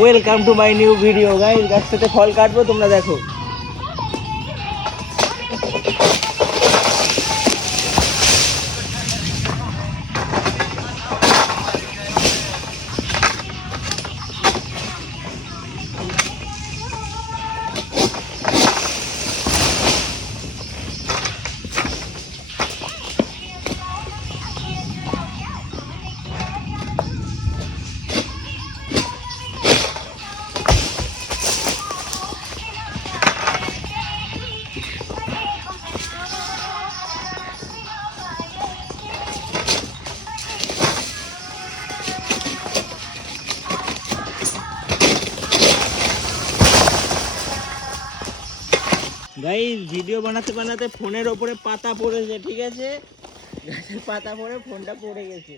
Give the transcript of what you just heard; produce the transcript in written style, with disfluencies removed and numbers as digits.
Welcome to my new video guys. গাছ থেকে ফল কাটবো, তোমরা দেখো। গাইস ভিডিও বানাতে বানাতে ফোনের ওপরে পাতা পড়েছে, ঠিক আছে? গাছের পাতা পড়ে ফোনটা পড়ে গেছে।